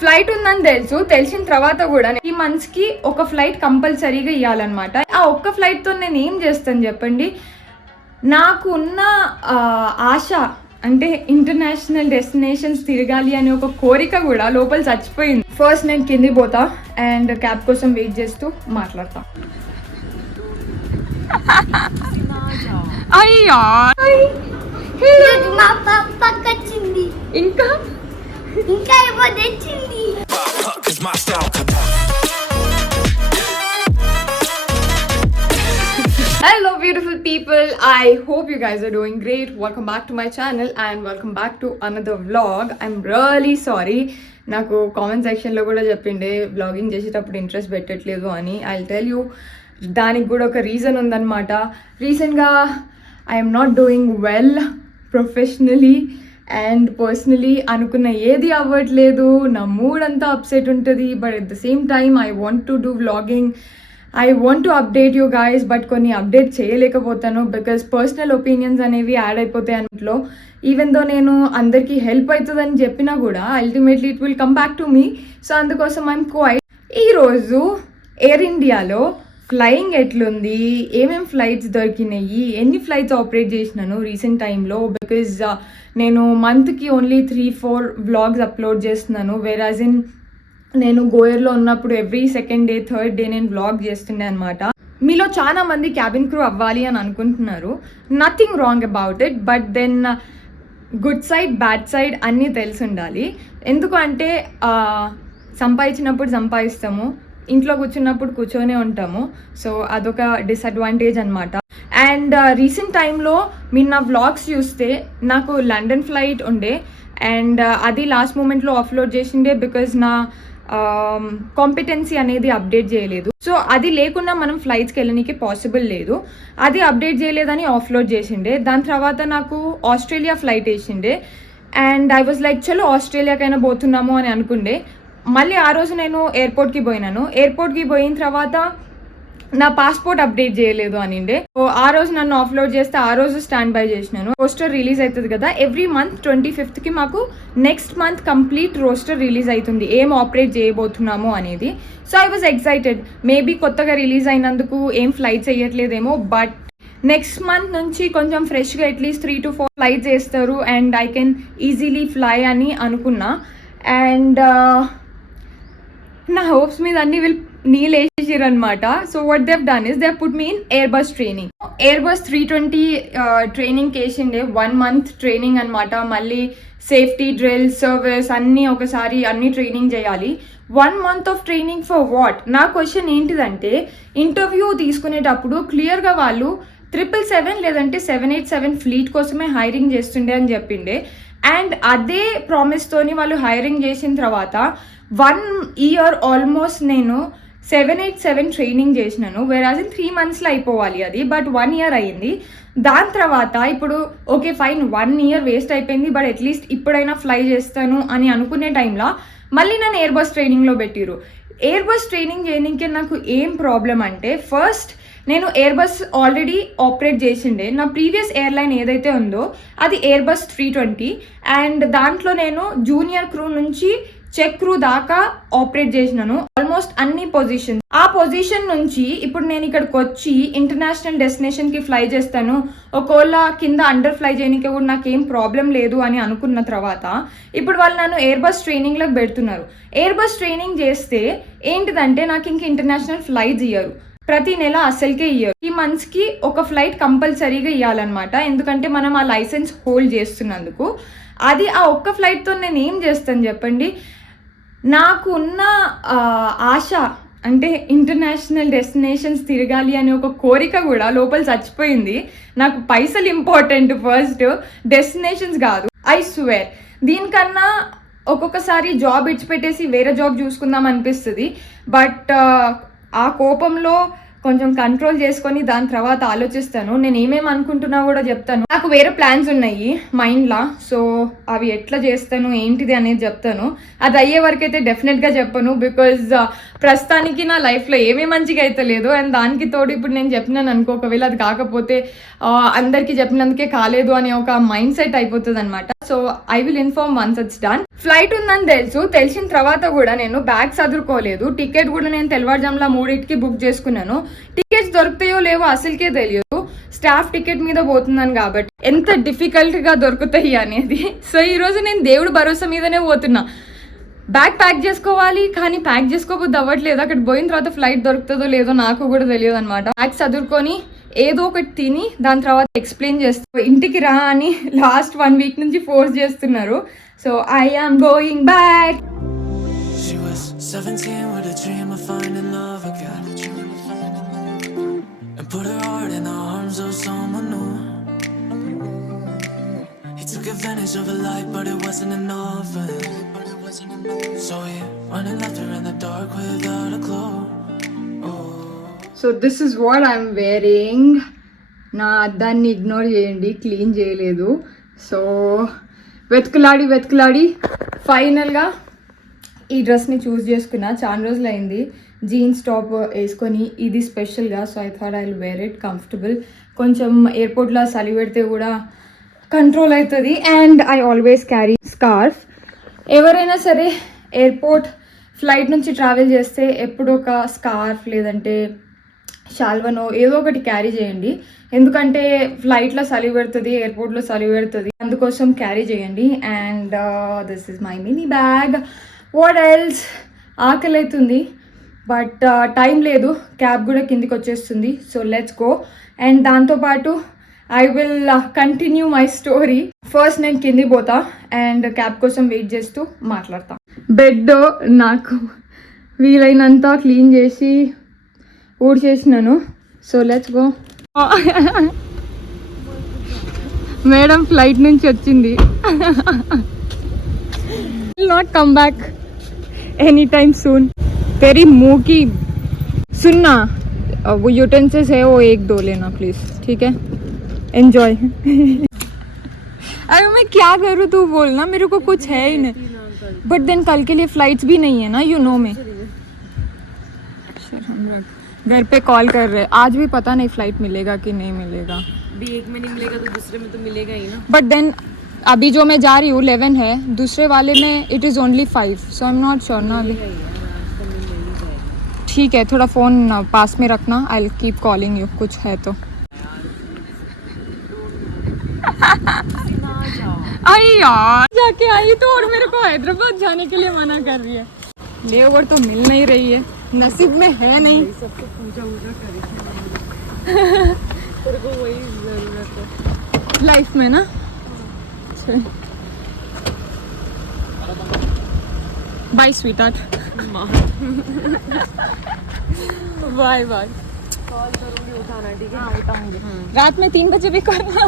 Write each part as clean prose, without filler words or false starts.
Flight ఉందని తెలిసిన తర్వాత కూడా ఈ మంత్స్కి ఒక ఫ్లైట్ కంపల్సరీగా ఇవ్వాలన్నమాట. ఆ ఒక్క ఫ్లైట్తో నేను ఏం చేస్తాను చెప్పండి. నాకు ఉన్న ఆశ అంటే ఇంటర్నేషనల్ డెస్టినేషన్స్ తిరగాలి అనే ఒక కోరిక కూడా లోపల చచ్చిపోయింది. ఫస్ట్ నేను కింది పోతా అండ్ క్యాబ్ కోసం వెయిట్ చేస్తూ మాట్లాడతా. అయ్యా ఇంకా Hello beautiful people, I hope you guys are doing great. Welcome back to my channel and welcome back to another vlog. I'm really sorry, నాకు కామెంట్ సెక్షన్లో కూడా చెప్పిండే వ్లాగింగ్ చేసేటప్పుడు ఇంట్రెస్ట్ పెట్టట్లేదు అని. I'll tell you, దానికి కూడా ఒక రీజన్ ఉందన్నమాట. రీసెంట్గా I'm not doing well professionally and personally. అనుకున్న ఏది అవ్వట్లేదు, నా మూడ్ అంతా అప్సెట్ ఉంటుంది. But at the same time I want to do vlogging, I want to update you guys. But కొన్ని అప్డేట్ చేయలేకపోతాను బికాస్ పర్సనల్ ఒపీనియన్స్ అనేవి యాడ్ అయిపోతాయి అన్నట్లో. Even though నేను అందరికీ హెల్ప్ అవుతుందని చెప్పినా కూడా ultimately it will come back to me. So అందుకోసం I'm quiet. ఈరోజు ఎయిర్ ఇండియాలో ఫ్లయింగ్ ఎట్లుంది, ఏమేమి ఫ్లైట్స్ దొరికినాయి, ఎన్ని ఫ్లైట్స్ ఆపరేట్ చేసినాను రీసెంట్ టైంలో. బికాజ్ నేను మంత్కి ఓన్లీ 3-4 వ్లాగ్స్ అప్లోడ్ చేస్తున్నాను. వేరాజ్ ఇన్ నేను గోయర్లో ఉన్నప్పుడు every second day third day నేను వ్లాగ్ చేస్తుండే అనమాట. మీలో చాలా మంది క్యాబిన్ క్రూ అవ్వాలి అని అనుకుంటున్నారు. Nothing wrong about it, but then good side bad side అన్నీ తెలిసి ఉండాలి. ఎందుకు అంటే సంపాదించినప్పుడు సంపాదిస్తాము, ఇంట్లో కూర్చున్నప్పుడు కూర్చొనే ఉంటాము. సో అదొక డిసడ్వాంటేజ్ అనమాట. అండ్ రీసెంట్ టైంలో మీరు నా వ్లాగ్స్ చూస్తే నాకు లండన్ ఫ్లైట్ ఉండే అండ్ అది లాస్ట్ మూమెంట్లో ఆఫ్లోడ్ చేసిండే బికాజ్ నా కాంపిటెన్సీ అనేది అప్డేట్ చేయలేదు. సో అది లేకుండా మనం ఫ్లైట్స్కి వెళ్ళడానికి పాసిబుల్ లేదు. అది అప్డేట్ చేయలేదని ఆఫ్లోడ్ చేసిండే. దాని తర్వాత నాకు ఆస్ట్రేలియా ఫ్లైట్ వేసిండే అండ్ ఐ వాజ్ లైక్ చలో ఆస్ట్రేలియాకైనా పోతున్నాము అని అనుకుండే. మళ్ళీ ఆ రోజు నేను ఎయిర్పోర్ట్కి పోయినాను. ఎయిర్పోర్ట్కి పోయిన తర్వాత నా పాస్పోర్ట్ అప్డేట్ చేయలేదు అనిండే. సో ఆ రోజు నన్ను ఆఫ్లోడ్ చేస్తే ఆ రోజు స్టాండ్ బై చేసినాను. రోస్టర్ రిలీజ్ అవుతుంది కదా ఎవ్రీ మంత్ 25th మాకు next month complete roster release అవుతుంది, ఏం ఆపరేట్ చేయబోతున్నాము అనేది. So I was excited. Maybe కొత్తగా రిలీజ్ అయినందుకు ఏం ఫ్లైట్స్ వేయట్లేదేమో, బట్ నెక్స్ట్ మంత్ నుంచి కొంచెం ఫ్రెష్గా అట్లీస్ట్ 3 to 4 ఫ్లైట్స్ వేస్తారు and I can easily fly అని అనుకున్నా. అండ్ నా హోప్స్ మీద అన్ని నీళ్ళేసారు అనమాట. So what Dev done is they put me in Airbus training. Airbus 320 training వేసిండే 1 month ట్రైనింగ్ అనమాట. మళ్ళీ సేఫ్టీ డ్రిల్ సర్వీస్ అన్నీ ఒకసారి అన్ని ట్రైనింగ్ చేయాలి. 1 month of training for what? నా క్వశ్చన్ ఏంటిదంటే ఇంటర్వ్యూ తీసుకునేటప్పుడు క్లియర్గా వాళ్ళు 777 లేదంటే 787 ఫ్లీట్ కోసమే హైరింగ్ చేస్తుండే అని చెప్పిండే. అండ్ అదే ప్రామిస్తోని వాళ్ళు హైరింగ్ చేసిన తర్వాత 1 year ఆల్మోస్ట్ నేను 787 ట్రైనింగ్ చేసినాను. వేరాజ్ ఇన్ 3 monthsలో అయిపోవాలి అది, బట్ 1 year అయ్యింది. దాని తర్వాత ఇప్పుడు ఓకే ఫైన్ 1 year వేస్ట్ అయిపోయింది, బట్ అట్లీస్ట్ ఇప్పుడైనా ఫ్లై చేస్తాను అని అనుకునే టైంలో మళ్ళీ నన్ను ఎయిర్ బస్ ట్రైనింగ్లో పెట్టిరు. ఎయిర్ బస్ ట్రైనింగ్ చేయడానికి నాకు ఏం ప్రాబ్లం అంటే, ఫస్ట్ నేను ఎయిర్ బస్ ఆల్రెడీ ఆపరేట్ చేసిండే. నా ప్రీవియస్ ఎయిర్లైన్ ఏదైతే ఉందో అది ఎయిర్ బస్ 320 అండ్ దాంట్లో నేను జూనియర్ క్రూ నుంచి చెక్ క్రూ దాకా ఆపరేట్ చేసినాను ఆల్మోస్ట్ అన్ని పొజిషన్. ఆ పొజిషన్ నుంచి ఇప్పుడు నేను ఇక్కడికి వచ్చి ఇంటర్నేషనల్ డెస్టినేషన్కి ఫ్లై చేస్తాను, ఒకవేళ కింద అండర్ ఫ్లై చేయడానికి కూడా నాకేం ప్రాబ్లం లేదు అని అనుకున్న తర్వాత ఇప్పుడు వాళ్ళు నన్ను ఎయిర్ బస్ ట్రైనింగ్లోకి పెడుతున్నారు. ఎయిర్ బస్ ట్రైనింగ్ చేస్తే ఏంటిదంటే నాకు ఇంక ఇంటర్నేషనల్ ఫ్లైట్స్ ఇయ్యరు, ప్రతి నెల అసలుకే ఇయ్యరు. ఈ మంత్స్కి ఒక ఫ్లైట్ కంపల్సరీగా ఇవ్వాలన్నమాట, ఎందుకంటే మనం ఆ లైసెన్స్ హోల్డ్ చేస్తున్నందుకు. అది ఆ ఒక్క ఫ్లైట్తో నేను ఏం చేస్తాను చెప్పండి. నాకు ఉన్న ఆశ అంటే ఇంటర్నేషనల్ డెస్టినేషన్స్ తిరగాలి అనే ఒక కోరిక కూడా లోపల చచ్చిపోయింది. నాకు పైసలు ఇంపార్టెంట్ ఫస్ట్, డెస్టినేషన్స్ కాదు. ఐ స్వేర్ దీనికన్నా ఒక్కొక్కసారి జాబ్ ఇచ్చిపెట్టేసి వేరే జాబ్ చూసుకుందాం అనిపిస్తుంది. బట్ ఆ కోపంలో కొంచెం కంట్రోల్ చేసుకొని దాని తర్వాత ఆలోచిస్తాను. నేను ఏమేమి అనుకుంటున్నా కూడా చెప్తాను. నాకు వేరే ప్లాన్స్ ఉన్నాయి మైండ్లో, సో అవి ఎట్లా చేస్తాను ఏంటిది అనేది చెప్తాను. అది అయ్యే వరకు అయితే డెఫినెట్గా చెప్పను, బికాజ్ ప్రస్తుతానికి నా లైఫ్లో ఏమీ మంచిగా అయితే లేదు. అండ్ దానికి తోడు ఇప్పుడు నేను చెప్పినాను అనుకో, ఒకవేళ అది కాకపోతే అందరికీ చెప్పినందుకే కాలేదు అనే ఒక మైండ్ సెట్ అయిపోతుంది అనమాట. So I will inform once it's done. Flight ఉందని తెలిసిన తర్వాత కూడా నేను బ్యాగ్ చదువుకోలేదు. టికెట్ కూడా నేను తెల్లవారుజాముల 3కి బుక్ చేసుకున్నాను. టికెట్స్ దొరుకుతాయో లేవో అసలుకే తెలియదు. స్టాఫ్ టికెట్ మీద పోతున్నాను కాబట్టి ఎంత డిఫికల్ట్గా దొరుకుతాయి అనేది. సో ఈరోజు నేను దేవుడు భరోసా మీదనే పోతున్నా. బ్యాగ్ ప్యాక్ చేసుకోవాలి, కానీ ప్యాక్ చేసుకోకపోతే అవ్వట్లేదు. అక్కడ పోయిన తర్వాత ఫ్లైట్ దొరుకుతుందో లేదో నాకు కూడా తెలియదు అనమాట. బ్యాగ్ చదువుకొని ఏదో ఒకటి తిని దాని తర్వాత ఎక్స్ప్లెయిన్ చేస్తూ ఇంటికి రా అని లాస్ట్ 1 వీక్ నుంచి ఫోర్స్ చేస్తున్నారు. So I am going back. She was 17 with a dream of finding love again, and put her heart in the arms of someone new. He took advantage of her life, but it wasn't enough. So he went and left her in the dark without a clue. So this is what I'm wearing. నా అద్దాన్ని ignore చేయండి, clean చేయలేదు. So వెతుకులాడి ఫైనల్గా ఈ డ్రెస్ని చూస్ చేసుకున్నా. చాలా రోజులు అయింది జీన్స్ టాప్ వేసుకొని, ఇది స్పెషల్గా. So I thought I will wear it comfortable. కొంచెం ఎయిర్పోర్ట్లో చలి పెడితే కూడా కంట్రోల్ అవుతుంది. And I always carry scarf. ఎవరైనా సరే ఎయిర్పోర్ట్ ఫ్లైట్ నుంచి ట్రావెల్ చేస్తే ఎప్పుడు ఒక స్కార్ఫ్ లేదంటే షాల్వనో ఏదో ఒకటి క్యారీ చేయండి. ఎందుకంటే ఫ్లైట్లో చలి పెడుతుంది, ఎయిర్పోర్ట్లో చలి పెడుతుంది, అందుకోసం క్యారీ చేయండి. And this is my mini bag. What else? ఆకలి అవుతుంది బట్ టైం లేదు, క్యాబ్ కూడా కిందికి వచ్చేస్తుంది. So let's go. అండ్ దాంతోపాటు I will continue my story. First నేను కిందికి పోతా అండ్ క్యాబ్ కోసం వెయిట్ చేస్తూ మాట్లాడతా. బెడ్ నాకు వీలైనంత క్లీన్ చేసి ఊడ్చేసినాను. So let's go. Madam flight నుంచి వచ్చింది. Not come back any time soon. तेरी मुंह की सुनना, वो यूटेंसिल्स है वो 1-2 लेना प्लीज, ठीक है? एंजॉय. अरे मैं क्या करूँ, तू बोलना. मेरे को कुछ है ही नहीं. बट देन कल के लिए फ्लाइट्स भी नहीं है ना, यू नो में. घर पे कॉल कर रहे. आज भी पता नहीं फ्लाइट मिलेगा कि नहीं मिलेगा. भी एक में नहीं मिलेगा तो दूसरे में तो मिलेगा ही ना. बट देन अभी जो मैं जा रही हूँ 11 है, दूसरे वाले में it is only 5. So I am not sure ना. अभी ठीक है, थोड़ा फ़ोन पास में रखना. I will keep calling you, कुछ है तो. अरे यार जाके आई तो, और मेरे को हैदराबाद जाने के लिए मना कर रही है. लेओवर तो मिल नहीं रही है, नसीब में है नहीं. सबको पूजा करे. तेरे को वही जरूरत है लाइफ में ना. Bye sweetheart. Bye bye. Call करूंगी, उठाना ठीक है? हाँ उठाऊंगी. रात में 3 बजे भी करना.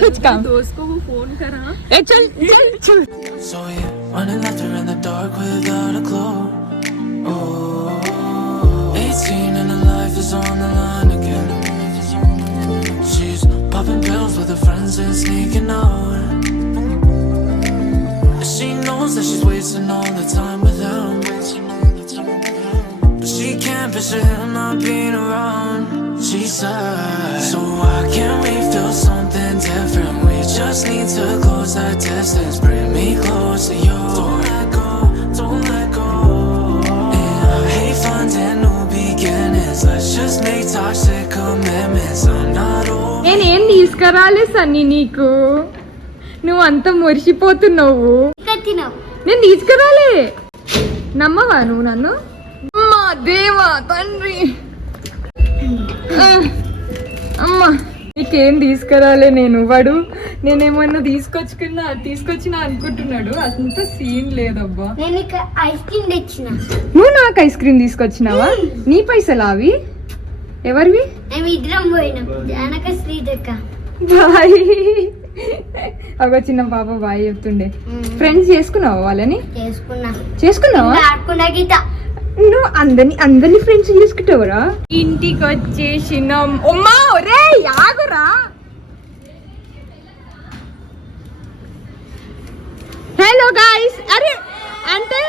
कुछ काम. दोस्त को वो फोन कर. हाँ चल. So he went and left her in the dark without a clue. 18 and her life is on the line again. She's popping pills with her friends and sneaking out. She knows that she's wasting all the time with him, but she can't picture him not being around. She said, so why can't we feel something different? We just need to close that distance. Bring me close to you. Don't let go, don't let go. And I hate finding new beginnings. Let's just make toxic commitments. I'm not over. నేనేం తీసుకురాలే సన్నీ నీకు. నువ్వు అంత మురిసిపోతున్నావు. నేను తీసుకురాలే. నమ్మవా నువ్వు నన్ను? అమ్మా దేవా తండ్రి. అమ్మా నీకేం తీసుకురాలే నేను. వాడు నేనేమన్నా తీసుకొచ్చినా అనుకుంటున్నాడు. అంత సీన్ లేదబ్బా. నేను ఐస్ క్రీమ్ తెచ్చిన. నువ్వు నాకు ఐస్ క్రీమ్ తీసుకొచ్చినావా? నీ పైసలా అవి? ఎవరివి? మేము ఇద్దరం పోయినాం. జానక శ్రీదక్క బాయ్. ఒక చిన్న పాప బాయ్ చెప్తుండే. ఫ్రెండ్స్ చేసుకున్నావా వాళ్ళని? చేసుకున్నావా? నువ్వు అందరిని ఫ్రెండ్స్ చేసుకుంటావురా? ఇంటికి వచ్చేసినాం. అమ్మా ఒరే ఆగురా. Hello guys. అరే అంటే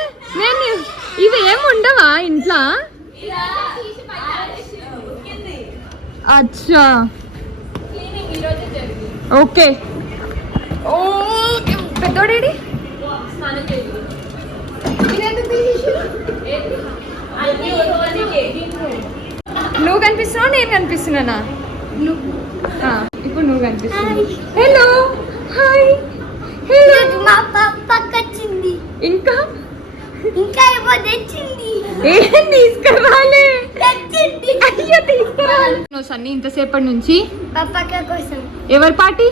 నేను ఇవి ఏమి ఉండవా ఇంట్లో? అచ్చా ఓకే. ఓ పెద్దోడేడి? నువ్వు కనిపిస్తున్నావు నేను కనిపిస్తున్నానా ఇప్పుడు నువ్వు కనిపిస్తున్నావు హలో హాయ్ హలో మా పప్పకి వచ్చింది ఇంకా ఇంకా ఏమో తెచ్చింది ఏం తీసుకురాలే తెచ్చింది అయ్యో తీసుకురాలి నువ్వు సన్నీ ఇంతసేపటి నుంచి పప్పక్క కోసం ఎవరి పార్టీ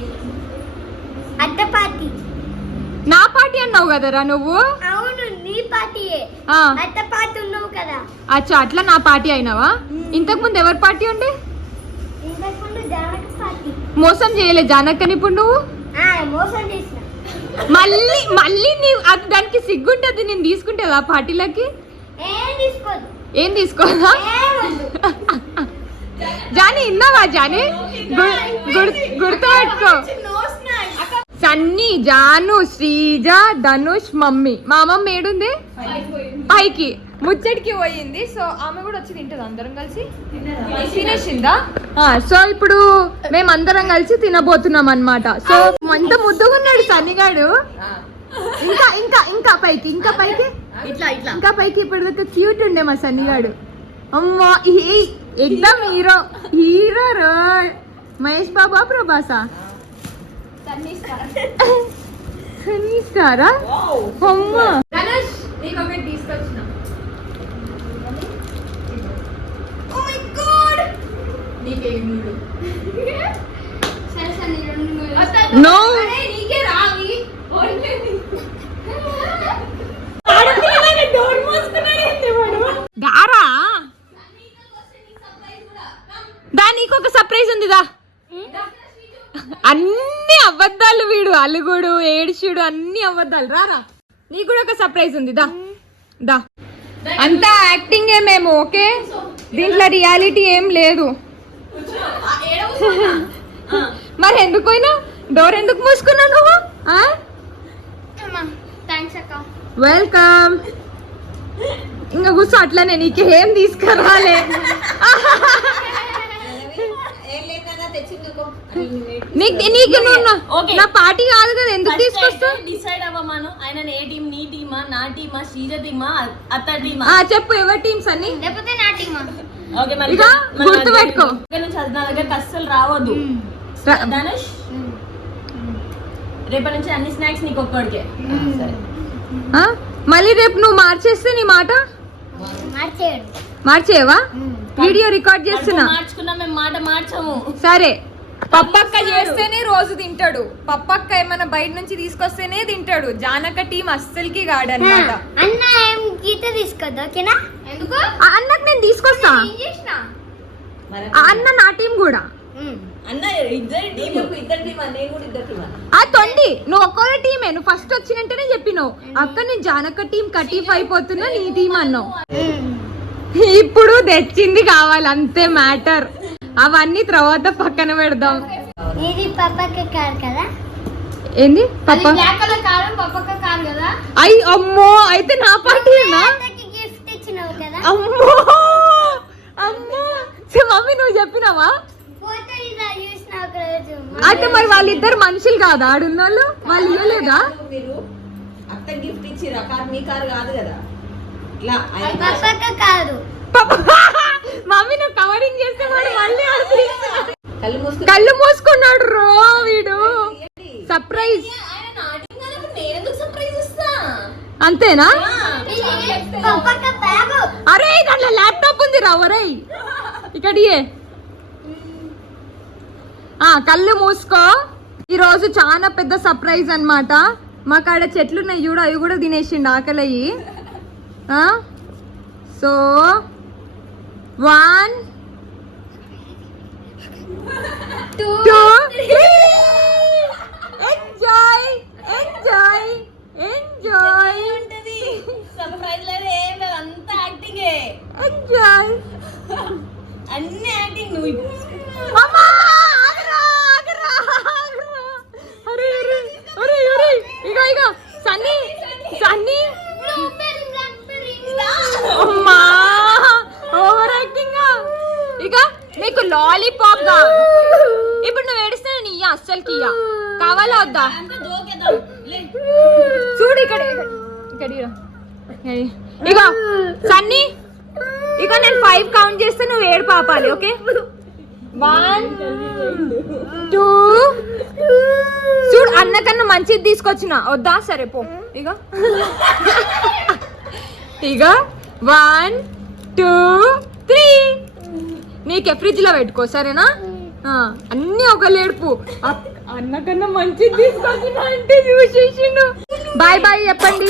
అత్త పార్టీ నా పార్టీ అన్నావు కదరా నువ్వు అవును నీ పార్టీయే ఆ, అత్త పార్టీ ఉన్నావు కదా అచ్చా అట్లా నా పార్టీ అయినావా ఇంతకు ముందు ఎవరి పార్టీ ఉండే ఇంతకుముందు జానక పార్టీ మోసం చేయలే జానక్కని ఇప్పుడు నువ్వు మోసం చేసిన మళ్ళీ మళ్ళీ నీవు అది దానికి సిగ్గుంటది నేను తీసుకుంటే ఆ పార్టీలకి ఏం తీసుకోదు ఏం తీసుకోదా ఏమొద్దు. జానీ ఇన్నావా జానీ గుర్తుపెట్టుకో సన్నీ జాను శ్రీజ ధనుష్ మమ్మీ మా మమ్మీ ఏడుంది పైకి ముచ్చటికి పోయింది సో ఆమె కూడా వచ్చి తింటది అందరం కలిసి తినేసిందా సో ఇప్పుడు మేమందరం కలిసి తినబోతున్నాం అన్నమాట సో అంత ముద్దుగా ఉన్నాడు సన్నిగాడు ఇంకా ఇంకా ఇంకా పైకి ఇంకా పైకి ఇప్పటిదాకా క్యూట్ ఉండే మా సన్నిగాడు అమ్మా ఎగ్దమ్ హీరో రో మహేష్ బాబా ప్రభాసా సన్నీ స్టారా అమ్మా ధనుష్ నీకు ఒకటి తీసుకొచ్చిన ఓ మై గాడ్ నో నీకే రావి దారా దా నీకు ఒక సర్ప్రైజ్ ఉంది దా అన్ని అబద్ధాలు వీడు అలుగుడు ఏడుచుడు అన్ని అబద్ధాలు రారా నీకు కూడా ఒక సర్ప్రైజ్ ఉంది దా దా అంతా యాక్టింగ్ మేము ఓకే దీంట్లో రియాలిటీ ఏం లేదు మరి ఎందుకు పోయినా డోర్ ఎందుకు మూసుకున్నావు నువ్వు వెల్కమ్ ఇంకా కూర్చో అట్లనే నీకు ఏం తీసుకురాలే నీకు నా పార్టీ కాదు కదా ఎందుకు తీసుకొస్తా డిసైడ్ అవ్వమాను ఆయన ఏ టీం నీ టీమా నా టీమా శ్రీజ టీమా అత్త టీమా చెప్పు ఎవరి టీమ్స్ అన్ని లేకపోతే నా టీమా ఓకే మరి ఇక గుర్తుపెట్టుకో నా దగ్గరకు అస్సలు రావద్దు ధనుష్ రేపటి నుంచి అన్ని స్నాక్స్ నీకు ఒక్కడికే సరే మళ్ళీ రేపు నువ్వు మార్చేస్తే నీ మాట మార్చేయడు మార్చేవా వీడియో రికార్డ్ చేస్తున్నా మార్చుకున్నా మేము మాట మార్చము సరే పప్పక్క చేస్తేనే రోజు తింటాడు పప్పక్క ఏమైనా బయట నుంచి తీసుకొస్తేనే తింటాడు జానక టీం అస్సలకి కాడనమాట అన్న ఏం గీత తీసుకోద్దు ఓకేనా ఎందుకు అన్నకు నేను తీసుకొస్తా అన్న నా టీం కూడా అన్న ఇద్దరు టీం నేను కూడా ఇద్దరు టీం ఆ తొండి నువ్వు ఒక్కో టీమే నువ్వు ఫస్ట్ వచ్చినంటేనే చెప్పినావు అక్క నేను జానక టీం కటీఫ్ అయిపోతున్నా నీ టీం అన్నావు ఇప్పుడు తెచ్చింది కావాలి అంతే మ్యాటర్ అవన్నీ తర్వాత పక్కన పెడదాం ఇది పప్పక్క కాదు కదా ఏంది పప్ప పప్పక్క కాదు కదా అయ్యి అమ్మో అయితే నా పార్టీనా గిఫ్ట్ ఇచ్చినావు కదా అమ్మో అమ్మో మమ్మీ నువ్వు చెప్పినావా ఫోటో ఇలా చూసినావు ఒక రోజు అంటే మరి వాళ్ళిద్దరు మనుషులు కాదా ఆడున్నోళ్ళు వాళ్ళు ఇవ్వలేదా మీరు అత్త గిఫ్ట్ ఇచ్చిరా కార్ మీ కార్ కాదు కదా పప్పక్క కాదు మమ్మీ నువ్వు కవరింగ్ చేస్తే వాడు మళ్ళీ కళ్ళు మూసుకున్నాడు రో వీడు సర్ప్రైజ్ అంతేనా పప్పక్క బ్యాగ్ అరే దాంట్లో ల్యాప్టాప్ ఉంది రా ఒరే ఇక్కడియే కళ్ళు మూసుకో ఈరోజు చాలా పెద్ద సర్ప్రైజ్ అన్నమాట మా కాడ చెట్లు ఉన్నాయి చూడు అవి కూడా తినేసిండు ఆకలయ్యి so 1 2 enjoy enjoy enjoy surprise లేదు ఏం లేదు అంతా యాక్టింగే ఎంజాయ్ అన్ని యాక్టింగ్ నువ్వు అమ్మా ఆగరా ఆగరా ఆగరా అరే అరే అరే అరే ఇగో ఇగో సన్నీ సన్నీ అమ్మా ఓవర్ యాక్టింగ్ ఇక నీకు లాలీపాప్ గా ఇప్పుడు నువ్వు ఏడిస్తే నీ అస్సలకి కావాలా వద్దా చూడు ఇక్కడ ఇక్కడ ఇగో సన్నీ ఇగో నేను 5 కౌంట్ చేస్తే నువ్వు 7 పాపాలి ఓకే 1 2 చూడు అన్నకన్నా మంచిది తీసుకొచ్చిన వద్దా సరే పో ఇగో ఇగో 1 2 3 నీకే ఫ్రిడ్జ్ లో పెట్టుకో సరేనా అన్ని ఒక లేడుపు అన్నకన్నా మంచిది తీసుకొచ్చిన అంటే చూసేసిండు బాయ్ బాయ్ చెప్పండి